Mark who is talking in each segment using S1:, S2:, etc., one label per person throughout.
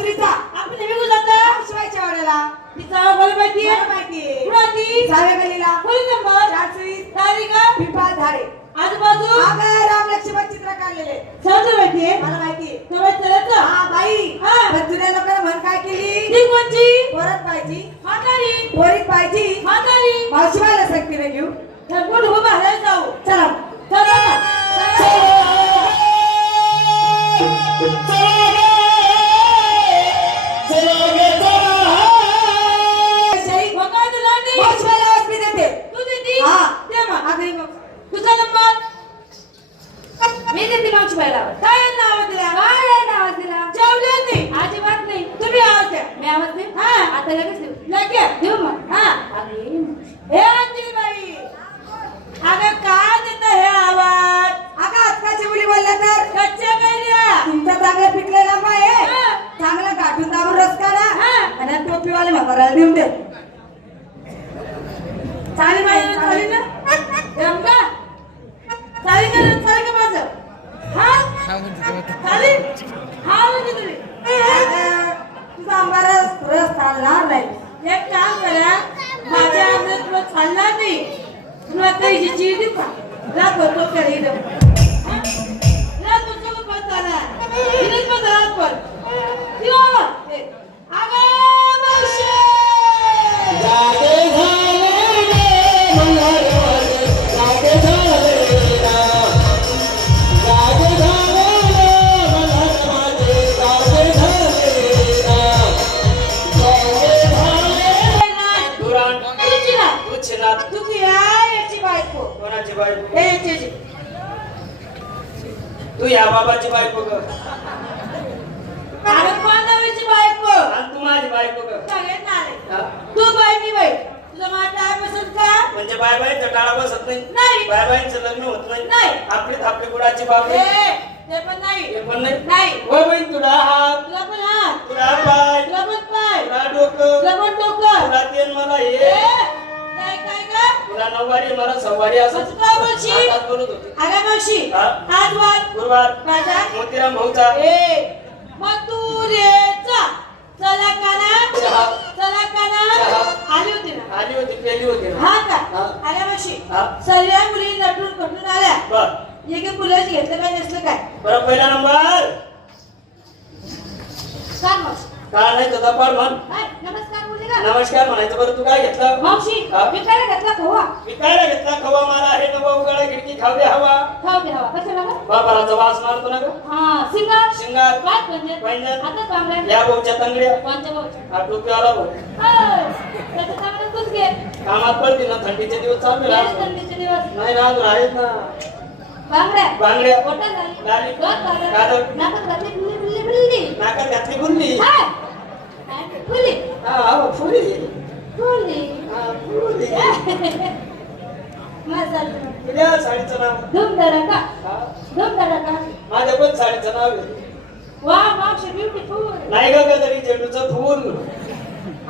S1: मजुरीचा
S2: आपण नेहमी जाता
S1: शिवायच्या वाड्याला
S2: तिचा मला माहितीये
S1: मला माहितीये
S2: कुठं ती
S1: सहाव्या गलीला
S2: खोली नंबर.
S1: चार सुई
S2: तारीख
S1: पिंपा झाडे
S2: आजूबाजू.
S1: आगाय राम लक्ष्मण चित्र काढलेले.
S2: सहज माहितीये
S1: मला
S2: तेव्हा चलायचं
S1: हा बाई.
S2: हा.
S1: जुन्या लोकांना म्हण काय केली?
S2: ती कोणची
S1: परत पाहिजे.
S2: म्हातारी.
S1: पोरीत पाहिजे.
S2: म्हातारी.
S1: मावशी सांगते ना घेऊ?
S2: ठरपून उभं बाहेर जाऊ?
S1: चला.
S2: चला.
S1: देऊन दे.
S2: चाली बाई चाली. ना. नेमका का माझं? हा? हा म्हणजे तुम्ही.
S1: तुझा आंबा रस रस चालणार नाही.
S2: एक काम करा. माझ्या अंगात तुला चालणार नाही. तुला काही चिडी देऊ का? कडे रात होतो पण चालणार. तिनेच पण. रात पण ना तुझी आहे याची बायको
S3: कोणाची बायको
S2: हे याची
S3: तू या बाबाची बायको ग
S2: अरे कोण नवीची बायको
S3: आणि तू माझी बायको ग
S2: सगळ्यात नारे
S3: हा?
S2: तू बाई मी बाई तुझा माझा काय पसंत का
S3: म्हणजे बाय बाईचा टाळा बसत नाही. बाय लग्न होत नाही. आपली थापली गुडाची बाब
S2: ते पण नाही
S3: हे पण नाही
S2: नाही
S3: होय बहीण तुला हात
S2: तुला पण हात
S3: तुला पाय
S2: तुला पण पाय
S3: तुला डोकं
S2: तुला पण डोकं
S3: तुला तेल मला हे तुला नऊवारी मला सव्वारी असं
S2: कसं काय बोलशी?
S3: हातात बोलत होते.
S2: अगं मावशी
S3: हा? गुरुवार.
S2: माझा
S3: मोतीराम भाऊचा.
S2: ए मथुरेचा. चला काना
S3: चहा.
S2: चला काना
S3: चहा.
S2: आली होती ना?
S3: आली होती पेली होती ना?
S2: हा का?
S3: हा.
S2: आल्या मावशी
S3: हा.
S2: सगळ्या मुली नटून आल्या.
S3: बर.
S2: एक फुलाची घेतलं काय नसलं काय?
S3: बरं पहिला नंबर.
S2: मावशी.
S3: काय नाही तुझा पाड म्हण
S2: हाय, नमस्कार
S3: नमस्कार म्हणायचं बरं तू काय घेतलं?
S2: मावशी
S3: हा?
S2: मी काय घेतला खवा.
S3: विकायला घेतला खवा मारा आहे नवा उगाळा खिडकी खाऊ दे हवा.
S2: खाऊ दे हवा. कशाला गं?
S3: बाबाराचा वास मारतो ना ग.
S2: हा सिंगार?
S3: शिंगार
S2: काय म्हणजे?
S3: पैंजण.
S2: हातात बांगड्या
S3: या भाऊच्या तंगड्या.
S2: कोणत्या भाऊच्या?
S3: हा टोपीवाला भाऊ.
S2: हाय, त्याचं चांगलं तूच घे.
S3: कामात पडतील ना थंडीचे दिवस चालू आहे
S2: थंडीचे दिवस.
S3: नाही ना अजून आहेत ना.
S2: बांगड्या.
S3: बांगड्या
S2: बोटात. घाली. डोक्यात घाली.
S3: काजळ.
S2: नाकात घातली, फुल्ली, फुल्ली, फुल्ली.
S3: नाकात घातली बुंदी
S2: हाय. काय? फुल्ली.
S3: हा हा फुली
S2: फुल्ली.
S3: हा फुली
S2: मस्त झालं.
S3: तुझ्या साडीचं नाव?
S2: धूमधडाका.
S3: हा.
S2: धूमधडाका.
S3: माझ्या पण साडीचं नाव आहे.
S2: वा मावशी ब्युटिफुल
S3: नाही ग तरी झेंडूचं फुल.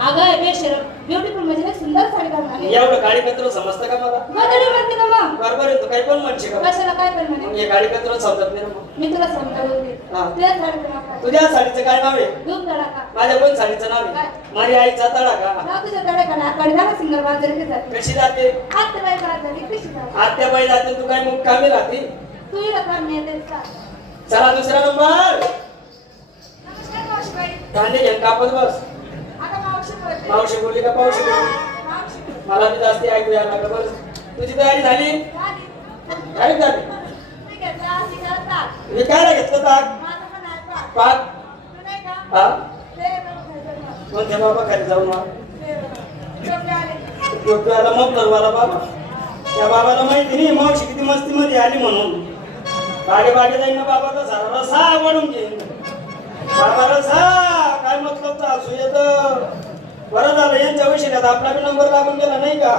S2: अगं हे बेशरम. ब्युटिफुल म्हणजे लय सुंदर साडी घालून आली.
S3: एवढं गाडी कत्र समजतं का मला?
S2: मदडी म्हणते ना मग.
S3: बरोबर आहे तू काही पण म्हणशील. का
S2: कशाला काय पण
S3: मग
S2: म्हणे
S3: हे गाडी कत्र समजत नाही ना मग.
S2: मी तुला समजावून
S3: हा.
S2: तुझ्या साडीचं नाव काय
S3: तुझ्या साडीचं काय नाव आहे?
S2: धूमधडाका
S3: माझ्या पण साडीचं नाव
S2: काय?
S3: आहे माझी आईचा तळा का
S2: राव तुझ्या तड्याकडे कडे झाला सिंगर बाजार के जाते.
S3: कशी जाते?
S2: बाई करा झाली कशी झाली
S3: आत्या बाई जाते तू काय कामी राहते?
S2: तू ही मी येते का?
S3: चला दुसरा नंबर.
S2: नमस्कार मावशीबाई.
S3: कांदे घेऊन कापत बस.
S2: मावशी
S3: बोलली का पावशी बोलली?
S2: मावशी
S3: मला बी जास्ती ऐकू यायला लागलं. बरं. तुझी तयारी झाली?
S2: झाली
S3: काय झाली
S2: मी काय
S3: नाही घेतलं ताक?
S2: पाक
S3: हा?
S2: मग.
S3: कोणत्या बाबा खाली जाऊन वा
S2: मग बघ.
S3: बाबा. त्या बाबाला माहिती नाही मावशी किती मस्ती मध्ये आली म्हणून. बागे बागे जाईन ना बाबा तर सारा सा वाढून घेईन. बाबाला सा काय मतलब असू येत. बरं झालं यांच्या विषयात आपला बी नंबर लागून गेला नाही का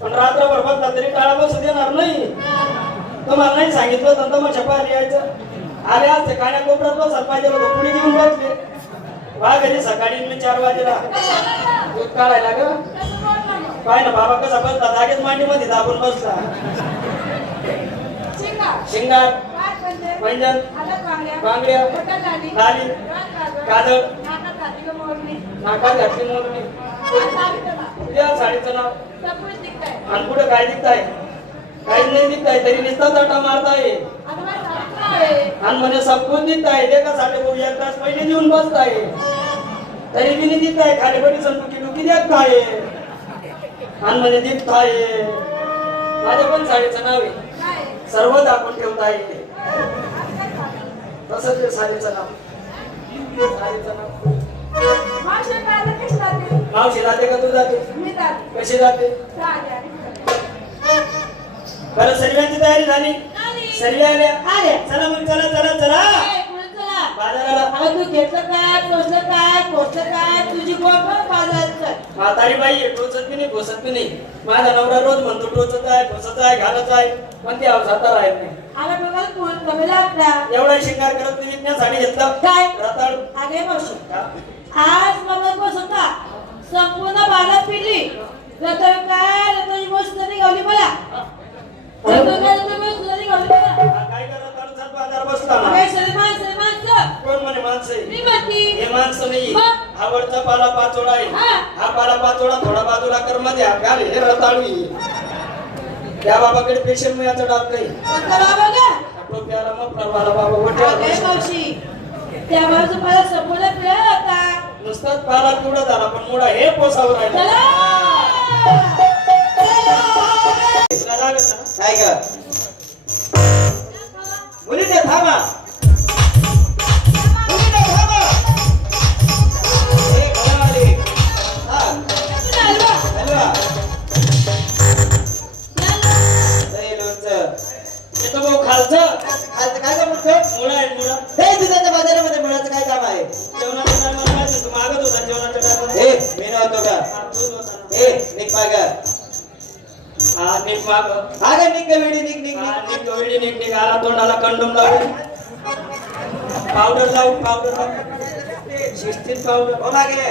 S3: पण रात्रभर बसला तरी टाळा बसू देणार नाही तुम्हाला नाही सांगितलं तर तमाशा पाहिली यायचं आले असते काण्या कोपऱ्यात बसायला पाहिजे होतं पुढे घेऊन बसले वा घरी सकाळी मी चार वाजेला दूध काढायला ग ना बाबा कसा बसला जागेच मांडीमध्ये दाबून बसला
S2: शिंगार. हातात बांगड्या. लाली. काजळ.
S3: काजळ
S2: नाकात घातलं मोरणी
S3: नाकात घातली मोरणी तुझ्या साडीचं नाव. आणि पुढे काय दिसताय काहीच नाही दिसताय तरी नुसता चाटा मारताय. आणि म्हणजे संपून दिसताय ते का साडे भाऊ एक तास पहिले देऊन बसताय. तरी बी नाही दिसताय खालीपडी संतुकी डुकी काय आणि म्हणजे दिसताय माझ्या पण साडीचं नाव आहे. सर्व दाखवून येते. तसंच ते साडीचं नाव. साडीचं नाव.
S2: मावशी कशी जाते?
S3: मावशी जाते का? तू जाते?
S2: मी जाते.
S3: कशी जाते? बरं सर्वांची तयारी झाली?
S2: झाली.
S3: सर्व आल्या?
S2: आल्या.
S3: चला मग चला चला चला.
S2: ए, पुढे चला.
S3: बाजाराला.
S2: अगं तू घेतलं काय? टोचलं काय? टोचलं काय? तुझी कोण पण बाजारात
S3: म्हातारी बाई आहे, टोचत बी नाही घोसत बी नाही. माझा नवरा रोज म्हणतो टोचत आहे घोसत आहे घालत आहे. पण ते अवसाता राहत नाही.
S2: आला बघा कमी लागला.
S3: एवढा शिंगार करत मी विकण्यासाठी घेतलं.
S2: काय?
S3: रताळ.
S2: अगे मावशी
S3: का?
S2: आज मला बस होता संपूर्ण बाला पिली रतळ काय रतळी गोष्ट निघाली मला रतळ काय रतळ गोष्ट निघाली मला
S3: हा, काय करत रताळाचा बाजार बसला ना.
S2: अगे सलमान सलमान
S3: कोण म्हणे माणसं आहे?
S2: मी म्हणती
S3: हे माणसं नाही
S2: मग?
S3: आवडता पाला पाचोळा आहे
S2: हा.
S3: हा पाला पाचोळा थोडा बाजूला कर मध्ये हा घाल हे रताळू आहे.
S2: का?
S3: मग बाबा
S2: त्या बाजू मला संपूर्ण पिळा होता
S3: नुसताच पाला पिवळा झाला पण मुळा हे पोसावर राहिला?
S4: काय ग? मुलीने थांबा. खायचं काय का म्हणतो
S3: मुळा आहे मुळा.
S4: हे दुधाच्या बाजारामध्ये मुलाचं काय काम आहे?
S3: जेवणाच्या टायमाला काय तू मागत होता जेवणाच्या टायमाला
S4: ए मी नव्हतो का?
S3: हा.
S4: ए निक माग.
S3: हा नीट माग.
S4: अगं निक वेळी निक निक
S3: हा नीट आला तोंडाला कंडम लावू पावडर लावू पावडर लावू शिस्तीत पावडर.
S4: हो मागे.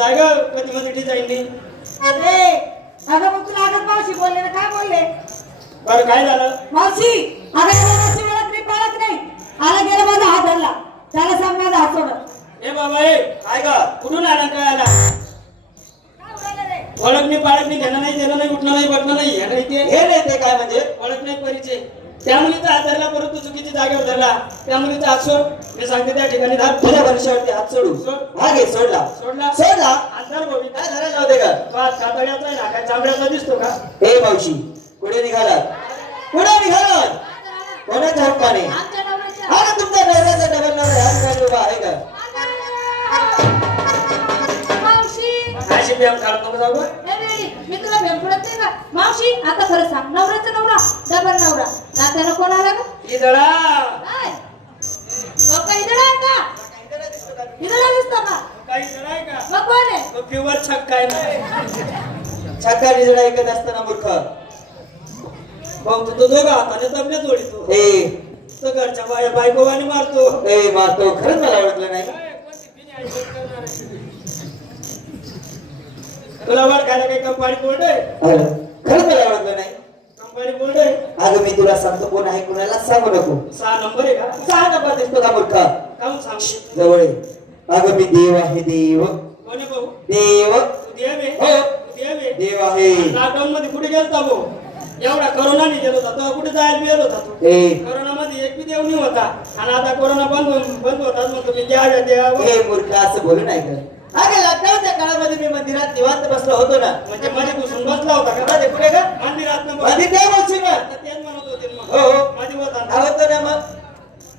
S3: जाय ग कधी मध्ये डिझाईन
S1: अगं मग तुला आगत मावशी बोलले ना काय बोलले?
S3: बरं काय झालं?
S1: मावशी अगं या नाही पाळत नाही. आला गेला माझा हात धरला. त्याला सांग माझा हात सोडत
S3: ए बाबा ए
S4: काय ग
S3: कुठून आला काय आला? ओळख नाही पाळख नाही घेणं नाही देणं नाही उठणं नाही बटणं नाही. हे नाही ते
S4: हे नाही ते काय म्हणजे?
S3: ओळख नाही परिचय. त्या मुलीचा हात धरला परंतु चुकीच्या जागेवर धरला. त्या मुलीचा हात सोड. मी सांगते त्या ठिकाणी
S4: हात सोडू
S3: सोड.
S4: हा घे सोडला.
S3: सोडला.
S4: सोडला.
S3: भाऊ.
S4: काय धरायला होते का?
S3: वाद कातड्याचा आहे ना काय चांबड्याचा दिसतो का?
S4: हे मावशी कुठे निघालात कुठे निघालात कोणाच्या हक्काने? हा ना तुमच्या नवऱ्याचा डबल नवरा हात खाली उभा आहे का?
S2: मावशी.
S3: जाऊ.
S2: ए वेडी, मी तुला भेट पडत नाही का? मावशी आता खरं सांग. नवऱ्याचा नवरा डबल नवरा. नात्याला कोण आला
S3: ही
S2: काय? मग काही जण आहे का? इथं दिसतो का?
S3: काही जरा आहे का?
S2: मग कोण आहे?
S3: तो प्युअर छक काय नाही
S4: छक्का ऐकत असताना मूर्ख.
S3: भाऊ तू तो दोघा हाताने तबले जोडितो
S4: ए.
S3: तो घरच्या बाहेर बायकोवानी मारतो.
S4: ए मारतो. खरंच मला नाही.
S3: तुला वाट खायला काही बोर्ड आहे?
S4: अरे, खरंच मला ओळखलं नाही?
S3: बोर्ड आहे?
S4: अगं मी तुला सांगतो कोण आहे कुणाला सांगू नको.
S3: सहा नंबर आहे का?
S4: सहा नंबर दिसतो का
S3: सांगू
S4: जवळ ये. अगं मी देव आहे देव.
S3: कोण आहे भाऊ?
S4: देव.
S3: देव आहे?
S4: हो.
S3: तू देव आहे?
S4: देव आहे.
S3: लॉकडाऊन मध्ये कुठे गेलता भाऊ? एवढा करोना नाही गेलो होता कुठे जायला गेलो होता तू? करोना मध्ये एक बी देव नाही होता. आणि आता कोरोना बंद बंद होता द्या द्या
S4: मूर्ख असं बोलू नाही का? अगं लॉकडाऊनच्या काळामध्ये मी मंदिरात निवांत बसलो होतो ना.
S3: म्हणजे मध्ये घुसून बसला होता का
S4: मध्ये पुढे का?
S3: मंदिरात ना
S4: मध्ये त्या
S3: तेच म्हणत होते मग.
S4: हो, हो.
S3: मध्ये होता ना.
S4: मग.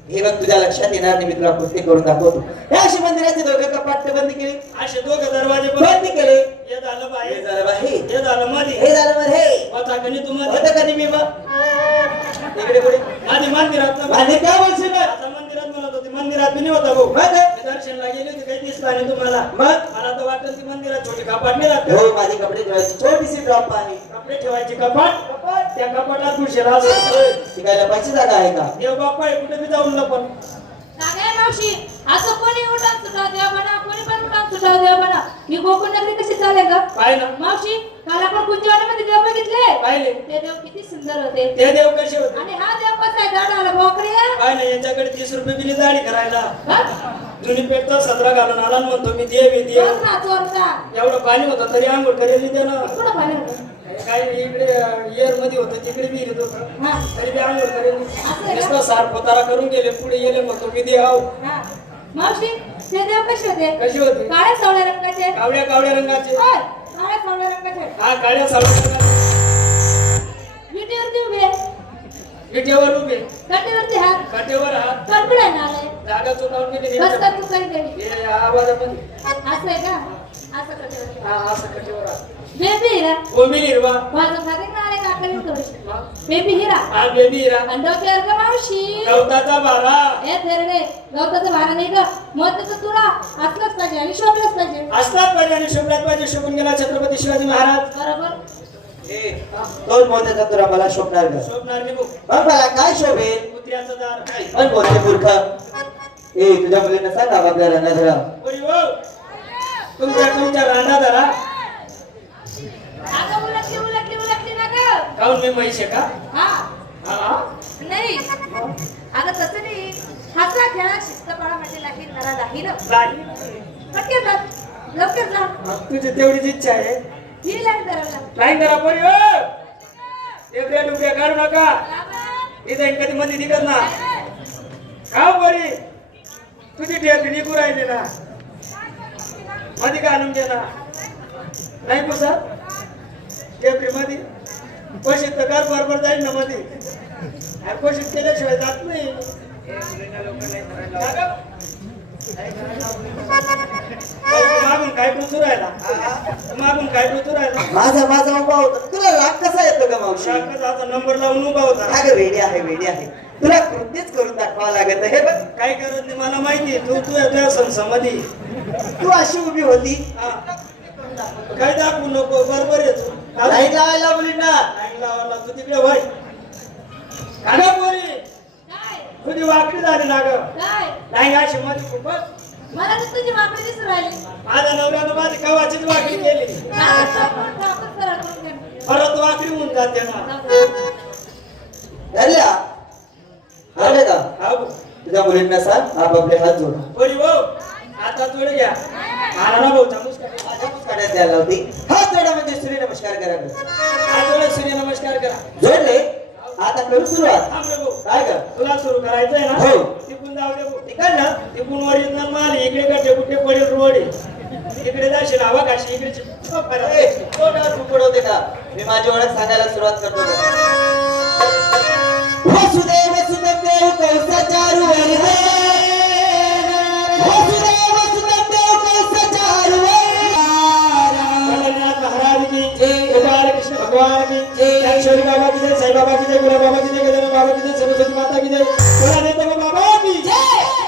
S4: हे बघ तुझ्या लक्षात येणार नाही मी तुला कृत्य करून दाखवतो. हे अशी मंदिराचे दोघं कपाट ते बंद केले?
S3: असे दोघे दरवाजे बंद.
S4: केले.
S3: हे झालं
S4: हे
S3: बाहेर
S4: झालं बा हे
S3: हे झालं मध्ये
S4: हे झालं मग हे.
S3: होता का नाही तुम्हाला
S4: होतं का नाही मी मग? इकडे पुढे.
S3: आधी मंदिरात
S4: आणि त्या बोलशील मग.
S3: आता मंदिरात म्हणत होते मंदिरात बी नाही होता. भाऊ मी दर्शनला गेले होते काही दिसला नाही तुम्हाला.
S4: मग?
S3: मला तर वाटलं की मंदिरात छोटी कपाट नाही लागत.
S4: हो माझे कपडे धुवायची. छोटीशी ड्रॉप आहे.
S3: कपडे ठेवायची कपाट. त्या कपाटात खुशीला असं
S4: शिकायला पैसे जागा आहे का?
S3: देव बाप्पा आहे कुठे बी जाऊन पण
S2: मावशी. असं कोणी उठान सुटाव देव म्हणा कोणी पण उठान सुटाव देव म्हणा. मी गोकुळ नगरी कशी चालेल
S3: काय ना
S2: मावशी काल आपण कुंजवाड्यामध्ये देव बघितले?
S3: पाहिले.
S2: ते देव किती सुंदर होते.
S3: ते देव कसे होते?
S2: आणि हा देव कसा आहे? दाडाला
S3: नाही यांच्याकडे तीस रुपये दिली दाढी करायला? जुनी पेट तर सतरा घालून आला आणि म्हणतो मी देव आहे देव.
S2: ना चोरचा
S3: एवढं पाणी होतं तरी आंघोळ करेल त्यानं
S2: कुठं पाणी होतं?
S3: काय इकडे इयरमध्ये होतं तिकडे विहिरीत होतं.
S2: हा.
S3: तरी आंघोळ करेल.
S2: का?
S3: सार पोतारा करून गेले पुढे गेले म्हणतो मी देव.
S2: मावशी ते देव कसे होते?
S3: कशी होती?
S2: काळ्या सावळ्या रंगाचे?
S3: कावड्या कावड्या रंगाचे.
S2: होय, काळ्या सावळ्या रंगाचे.
S3: हा काळ्या सावळ्या रंगाचे.
S2: विटीवरती उभे
S3: विटेवर उभे.
S2: काठीवरती हात.
S3: काटेवर हात.
S2: कडकडे नाले
S3: जागा चुकावून गेले
S2: बस का तू काही देवी
S3: हे आवाजामध्ये.
S2: असं आहे का?
S3: हा
S2: बेबी हिरा
S3: ओमी हिरवा
S2: माझं खाते नाले काकडी थोडीशी बेबी हिरा
S3: हा बेबी हिरा
S2: आणि डोक्यावर का मावशी
S3: गवताचा बारा
S2: ए थेरडे गवताचं भारा नाही ग मोत्याचं तुरा असलंच पाहिजे आणि शोभलंच पाहिजे
S3: असतात पाहिजे आणि शुभ्रात पाहिजे शोभून गेला छत्रपती शिवाजी महाराज
S2: बरोबर
S4: ए, दोन मोत्याचा तुरा मला शोभणार का
S3: शोभणार
S4: मला काय शोभेल
S3: कुत्र्याचं दार
S4: पण बोलते मूर्ख ए तुझ्या मुलींना सांग आपल्या रंगाधरा
S3: बोली हो तुमच्या तुमच्या रांडा धरा
S2: अगं उलटली उलटली उलटली ना ग.
S3: काऊन मी म्हैस का?
S2: हा.
S3: हा?
S2: नाही. अगं तसं नाही. हसा खेळा शिस्तपणा म्हणजे नाही नरा नाही ना
S3: नाही.
S2: पटकन जा लवकर जा.
S3: मग तुझी तेवढीच इच्छा आहे.
S2: ही लाईन करायला
S3: नाही करा पोरी हो. टेबऱ्या डुबऱ्या काढू नका. इथे कधी मध्ये निघत ना का बरी. तुझी टेप निघू राहिली ना. मध्ये का आणून घे ना नाही पुसा? टेपरी मध्ये कोशिश तर कर बरोबर जाईल ना मध्ये अरे कोशिश केल्याशिवाय जात नाही. मागून काय टोचू राहिला? मागून काय टोचू राहिला?
S4: माझा माझा उभा होता. तुला राग कसा येतो का मावशी?
S3: शाखाचा नंबर लावून उभा होता.
S4: वेडी आहे वेडी आहे. तुला कृतीच करून दाखवावं लागत हे बघ.
S3: काय करत नाही? मला माहिती तू तू तुझ्या संसामध्ये
S4: तू अशी उभी होती.
S3: काय दाखवू नको? बरोबर आहे तू.
S4: लाइट लावायला मुलींना
S3: लाईन लावायला तू तिकडे पोरी
S2: काय?
S3: तुझी वाकडी झाली ना ग.
S2: काय?
S3: नाही अशी मध्ये खूपच
S2: मला तर तुझी वापरी दिसून राहिली.
S3: माझ्या नवऱ्यानं माझी कवाचीच वाकडी केली.
S2: काय? आपण ठाकूर सरळ करून घे.
S3: परत वाकडी होऊन जाते ना.
S4: तुझ्या मुलींना सांग आपापले हात जोड.
S3: भाऊ आता जोड घ्या. भाऊ
S4: द्यायला होती हात जोडा म्हणजे
S3: हात जोडे सूर्य नमस्कार करा.
S4: जोडले? आता करू सुरुवात. काय कर
S3: तुला सुरू करायचंय ना?
S4: हो.
S3: तिकून जाऊ दे तिकून ओरिजिनल माल इकडे कुठे पडेल रोड आहे. इकडे जाशील हवा काशी इकडे
S4: तू का? मी माझी ओळख सांगायला सुरुवात करतो
S3: जय अक्षरी बाबा की जय साई बाबा की जय गुला बाबा की जय गजानन बाबा की जय सरस्वती माता की जय गुला देवता बाबा की जय